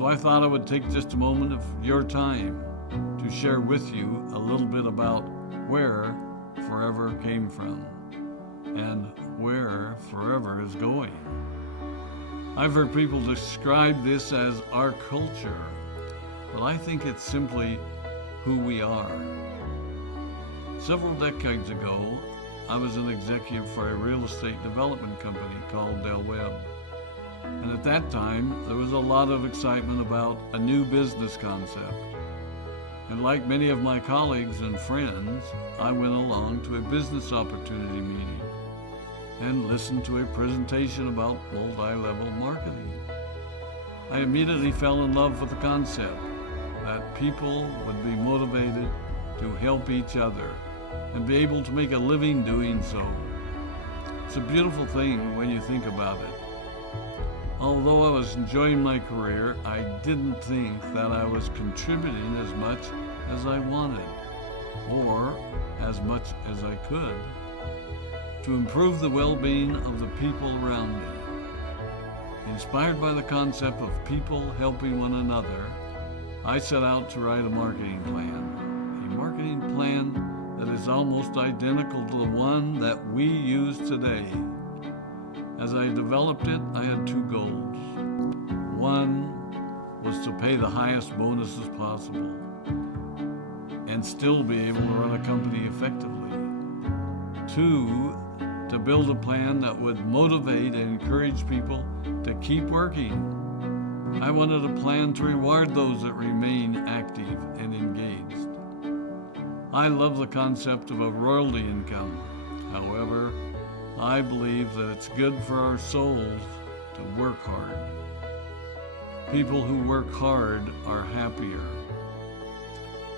So I thought I would take just a moment of your time to share with you a little bit about where Forever came from and where Forever is going. I've heard people describe this as our culture, but I think it's simply who we are. Several decades ago, I was an executive for a real estate development company called Del Webb. And at that time, there was a lot of excitement about a new business concept. And like many of my colleagues and friends, I went along to a business opportunity meeting and listened to a presentation about multi-level marketing. I immediately fell in love with the concept that people would be motivated to help each other and be able to make a living doing so. It's a beautiful thing when you think about it. Although I was enjoying my career, I didn't think that I was contributing as much as I wanted, or as much as I could, to improve the well-being of the people around me. Inspired by the concept of people helping one another, I set out to write a marketing plan that is almost identical to the one that we use today. As I developed it, I had two goals. One was to pay the highest bonuses possible and still be able to run a company effectively. Two, to build a plan that would motivate and encourage people to keep working. I wanted a plan to reward those that remain active and engaged. I love the concept of a royalty income. However, I believe that it's good for our souls to work hard. People who work hard are happier.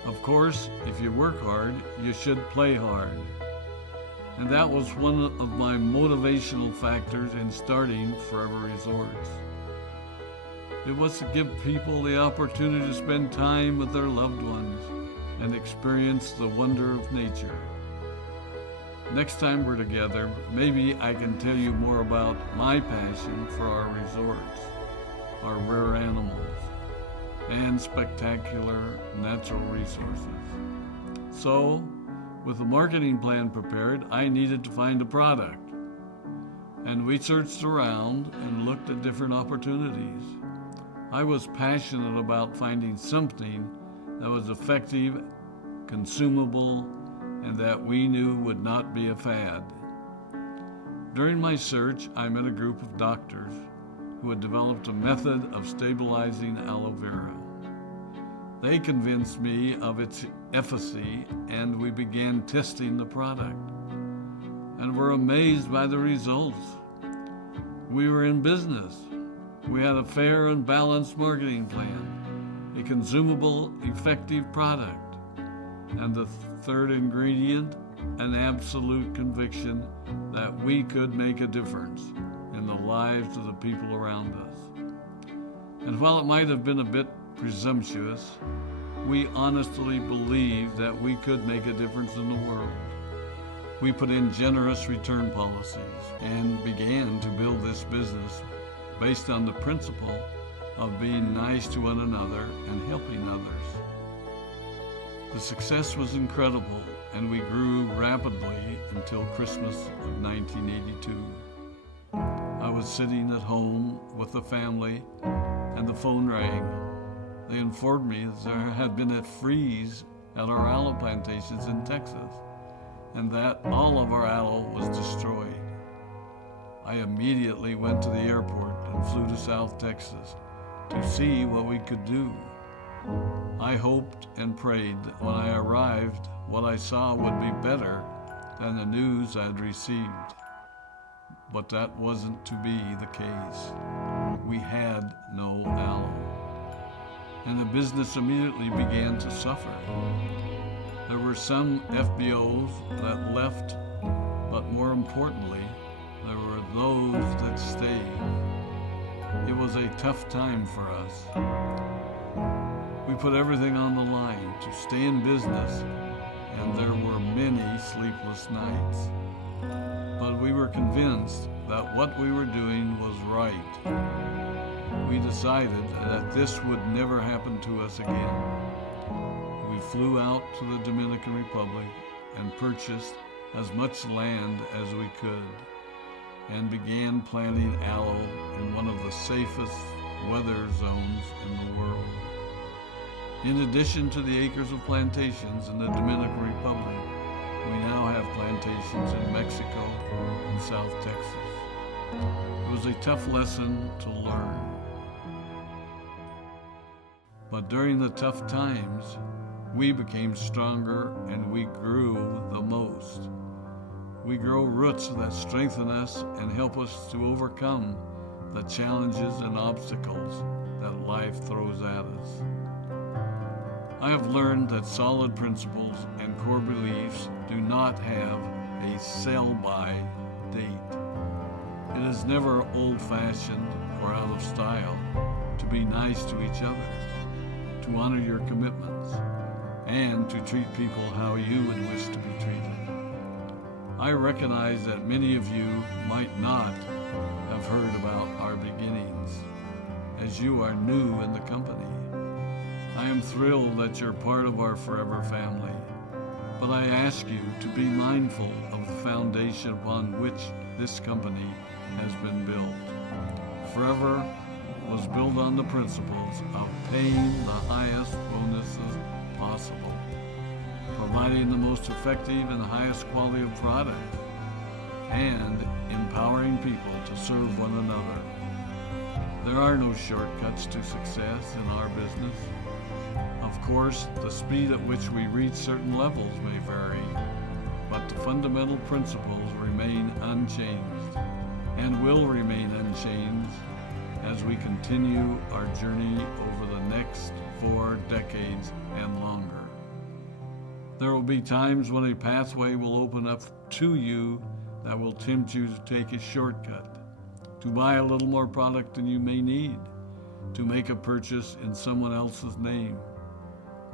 Of course, if you work hard, you should play hard. And that was one of my motivational factors in starting Forever Resorts. It was to give people the opportunity to spend time with their loved ones and experience the wonder of nature. Next time we're together, maybe I can tell you more about my passion for our resorts, our rare animals, and spectacular natural resources. So, with the marketing plan prepared, I needed to find a product. And we searched around and looked at different opportunities. I was passionate about finding something that was effective, consumable, and that we knew would not be a fad. During my search, I met a group of doctors who had developed a method of stabilizing aloe vera. They convinced me of its efficacy, and we began testing the product, and were amazed by the results. We were in business. We had a fair and balanced marketing plan, a consumable, effective product, and the third ingredient, an absolute conviction that we could make a difference in the lives of the people around us. And while it might have been a bit presumptuous, we honestly believed that we could make a difference in the world. We put in generous return policies and began to build this business based on the principle of being nice to one another and helping others. The success was incredible, and we grew rapidly until Christmas of 1982. I was sitting at home with the family, and the phone rang. They informed me that there had been a freeze at our aloe plantations in Texas, and that all of our aloe was destroyed. I immediately went to the airport and flew to South Texas to see what we could do. I hoped and prayed that when I arrived, what I saw would be better than the news I'd received. But that wasn't to be the case. We had no aloe, and the business immediately began to suffer. There were some FBOs that left, but more importantly, there were those that stayed. It was a tough time for us. We put everything on the line to stay in business, and there were many sleepless nights. But we were convinced that what we were doing was right. we decided that this would never happen to us again. We flew out to the Dominican Republic and purchased as much land as we could and began planting aloe in one of the safest weather zones in the world. In addition to the acres of plantations in the Dominican Republic, we now have plantations in Mexico and South Texas. It was a tough lesson to learn. But during the tough times, we became stronger and we grew the most. We grow roots that strengthen us and help us to overcome the challenges and obstacles that life throws at us. I have learned that solid principles and core beliefs do not have a sell-by date. It is never old-fashioned or out of style to be nice to each other, to honor your commitments, and to treat people how you would wish to be treated. I recognize that many of you might not have heard about our beginnings, as you are new in the company. I am thrilled that you're part of our Forever family, but I ask you to be mindful of the foundation upon which this company has been built. Forever was built on the principles of paying the highest bonuses possible, providing the most effective and highest quality of product, and empowering people to serve one another. There are no shortcuts to success in our business. Of course, the speed at which we reach certain levels may vary, but the fundamental principles remain unchanged and will remain unchanged as we continue our journey over the next 4 decades and longer. There will be times when a pathway will open up to you that will tempt you to take a shortcut, to buy a little more product than you may need, to make a purchase in someone else's name,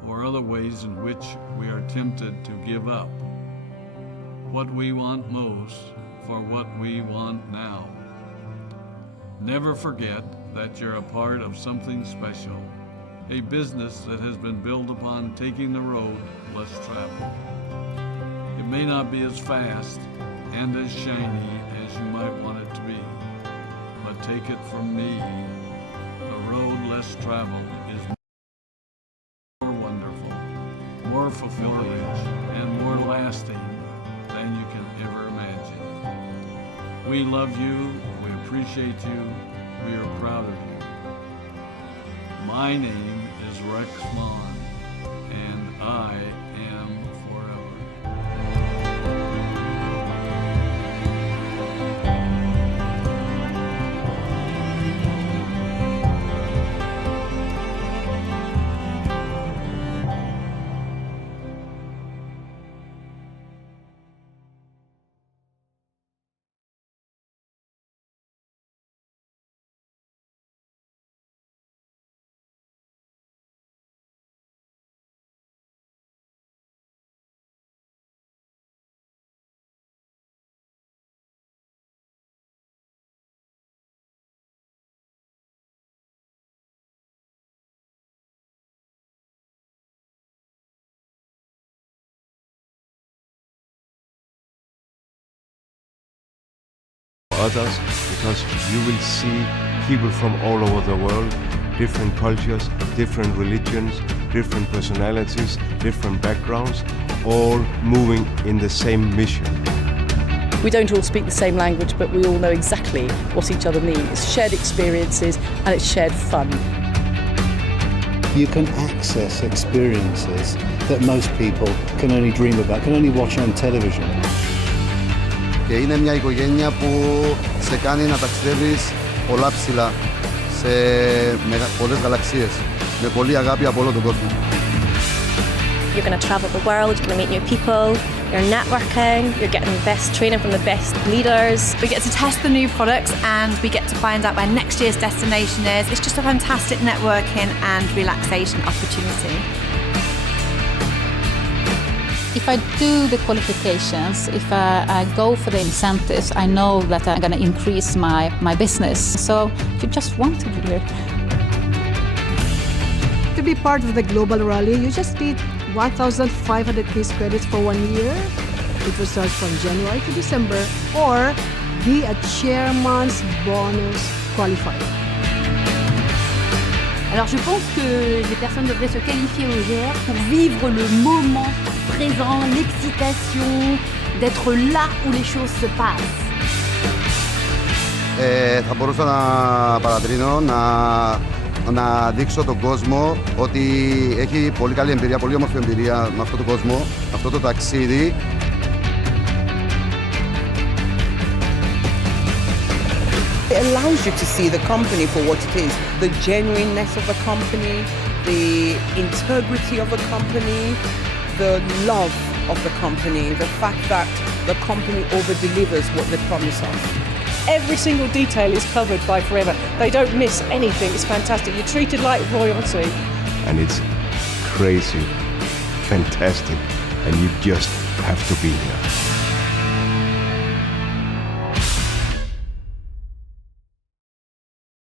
or other ways in which we are tempted to give up what we want most for what we want now. Never forget that you're a part of something special, a business that has been built upon taking the road less traveled. It may not be as fast and as shiny as you might want it to be, but take it from me, the road less traveled is more wonderful, more fulfilling, and more lasting than you can ever imagine. We love you, we appreciate you, we are proud of you. My name is Rex Mon, and I am Forever. Others, because you will see people from all over the world, different cultures, different religions, different personalities, different backgrounds, all moving in the same mission. We don't all speak the same language, but we all know exactly what each other mean. It's shared experiences and it's shared fun. You can access experiences that most people can only dream about, can only watch on television. Και είναι μια οικογένεια που σε κάνει να ταξιδεύεις πολλά ψηλά σε πολλές γαλαξίες με πολλή αγάπη από όλο τον κόσμο. You're going to travel the world, you're going to meet new people, you're networking, you're getting the best training from the best leaders. We get to test the new products and we get to find out where next year's destination is. It's just a fantastic networking and relaxation opportunity. If I do the qualifications, if I go for the incentives, I know that I'm going to increase my business. So if you just want to do it, To be part of the global rally, you just need 1,500 Peace credits for 1 year. It will start from January to December, or be a chairman's bonus qualifier. Alors je pense que les personnes devraient se qualifier au GR pour vivre le moment présent, l'excitation, d'être là où les choses se passent. Θα μπορούσα να παρατρύνω, να δείξω τον κόσμο ότι έχει πολύ καλή εμπειρία, πολύ όμορφη εμπειρία με αυτόν τον κόσμο, αυτό το ταξίδι. It allows you to see the company for what it is, the genuineness of the company, the integrity of the company, the love of the company, the fact that the company over-delivers what they promise us. Every single detail is covered by Forever. They don't miss anything. It's fantastic. You're treated like royalty. And it's crazy, fantastic, and you just have to be here.